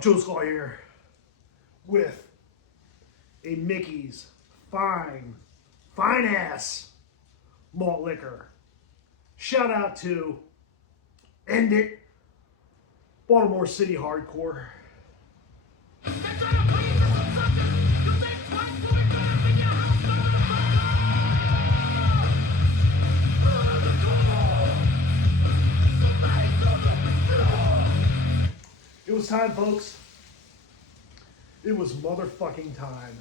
Joe Scott here with a Mickey's fine ass malt liquor. Shout out to End It, Baltimore City Hardcore. It was time, folks. It was motherfucking time.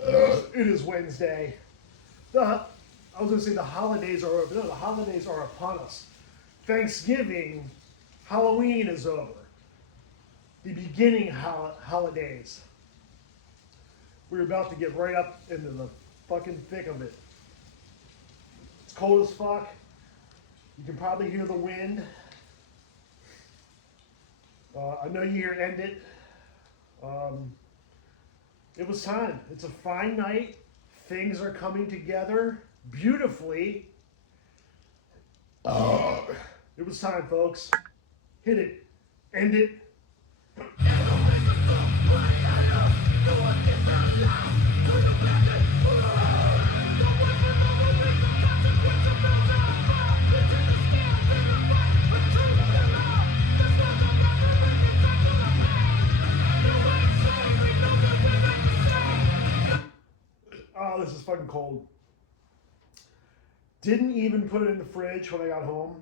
It is Wednesday. I was gonna say the holidays are over. No, the holidays are upon us. Thanksgiving, Halloween is over. The beginning holidays. We're about to get right up into the fucking thick of it. It's cold as fuck. You can probably hear the wind. I know you hear End It. It was time. It's a fine night. Things are coming together beautifully. It was time, folks. Hit it. End it. Oh, this is fucking cold. Didn't even put it in the fridge when I got home.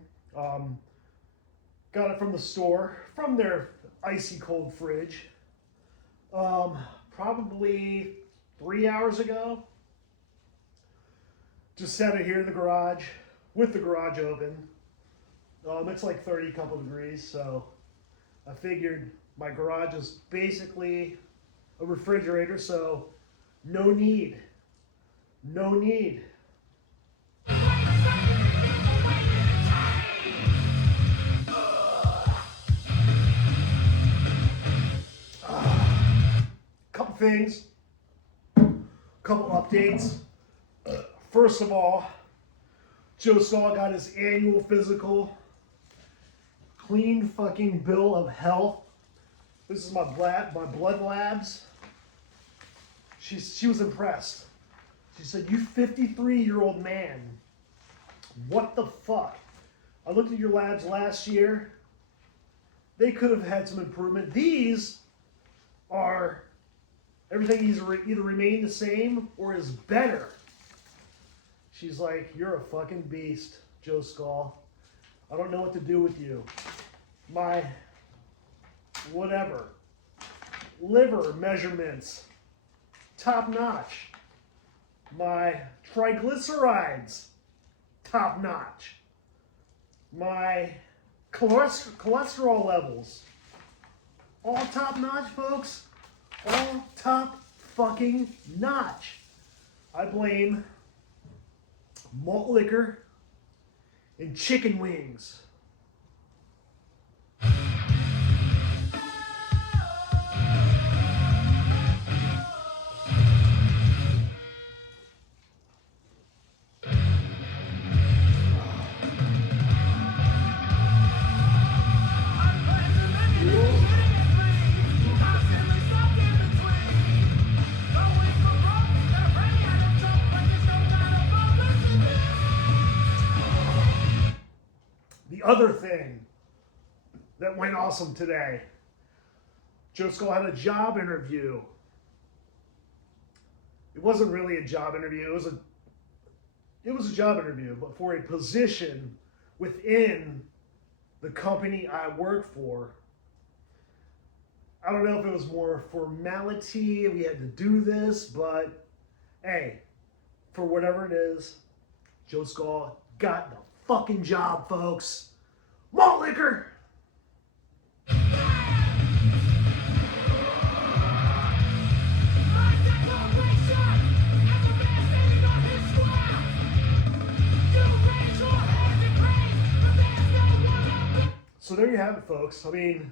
Got it from the store, from their icy cold fridge. Probably 3 hours ago. Just set it here in the garage with the garage open. It's like 30 couple degrees, so I figured my garage is basically a refrigerator, so no need. No need. Couple things, couple updates. First of all, Joe Stahl got his annual physical. Clean fucking bill of health. This is my blood labs. She was impressed. She said, "You 53-year-old man, what the fuck? I looked at your labs last year. They could have had some improvement. These are, everything either remained the same or is better." She's like, "You're a fucking beast, Joe Skull. I don't know what to do with you. My, whatever, liver measurements, top notch. My triglycerides, top notch. My cholesterol levels, all top notch, folks. All top fucking notch. I blame malt liquor and chicken wings." The other thing that went awesome today, Joe Skull had a job interview. It wasn't really a job interview. It was a job interview, but for a position within the company I work for. I don't know if it was more formality, we had to do this, but hey, for whatever it is, Joe Skull got the fucking job, folks. Malt liquor! So there you have it, folks. I mean,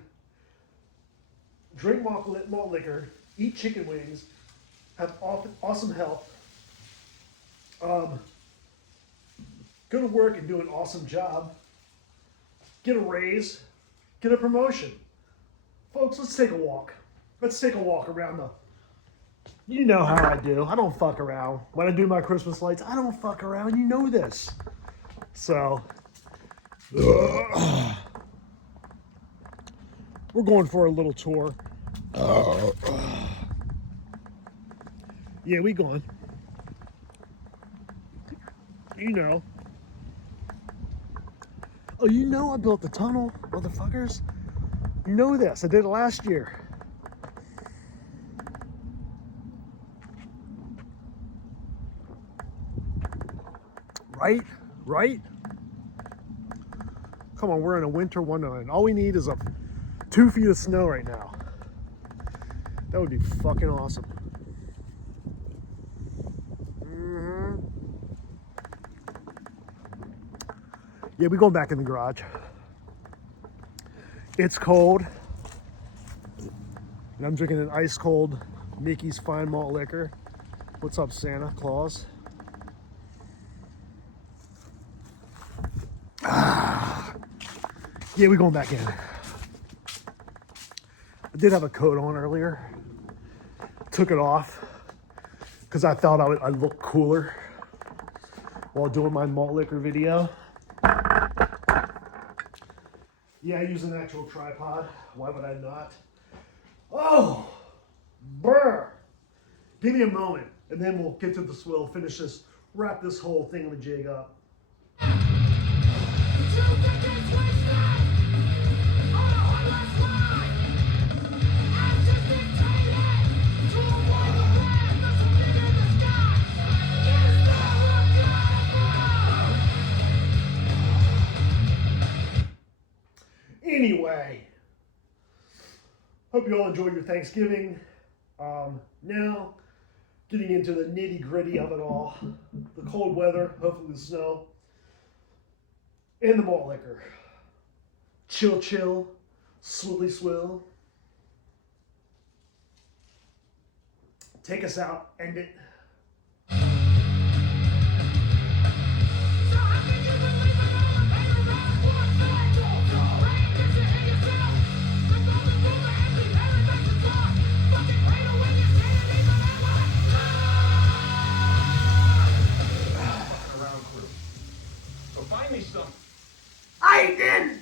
drink malt liquor, eat chicken wings, have awesome health, go to work and do an awesome job, get a raise, get a promotion. Folks, let's take a walk. Let's take a walk around the... You know how I do. I don't fuck around. When I do my Christmas lights, I don't fuck around. You know this. So... we're going for a little tour. Yeah, we going. You know. Oh, you know I built the tunnel, motherfuckers. You know this. I did it last year. Right? Right? Come on, we're in a winter wonderland. All we need is 2 feet of snow right now. That would be fucking awesome. Yeah, we going back in the garage. It's cold. And I'm drinking an ice cold Mickey's Fine Malt Liquor. What's up, Santa Claus? Yeah, we going back in. I did have a coat on earlier. Took it off because I thought I'd look cooler while doing my malt liquor video. Yeah, I use an actual tripod. Why would I not? Oh, brr. Give me a moment, and then we'll get to the swill, finish this, wrap this whole thing of a jig up. Anyway, hope you all enjoyed your Thanksgiving. Now, getting into the nitty gritty of it all. The cold weather, hopefully the snow, and the malt liquor. Chill, chill, swilly swill. Take us out, end it. Find me some. I did!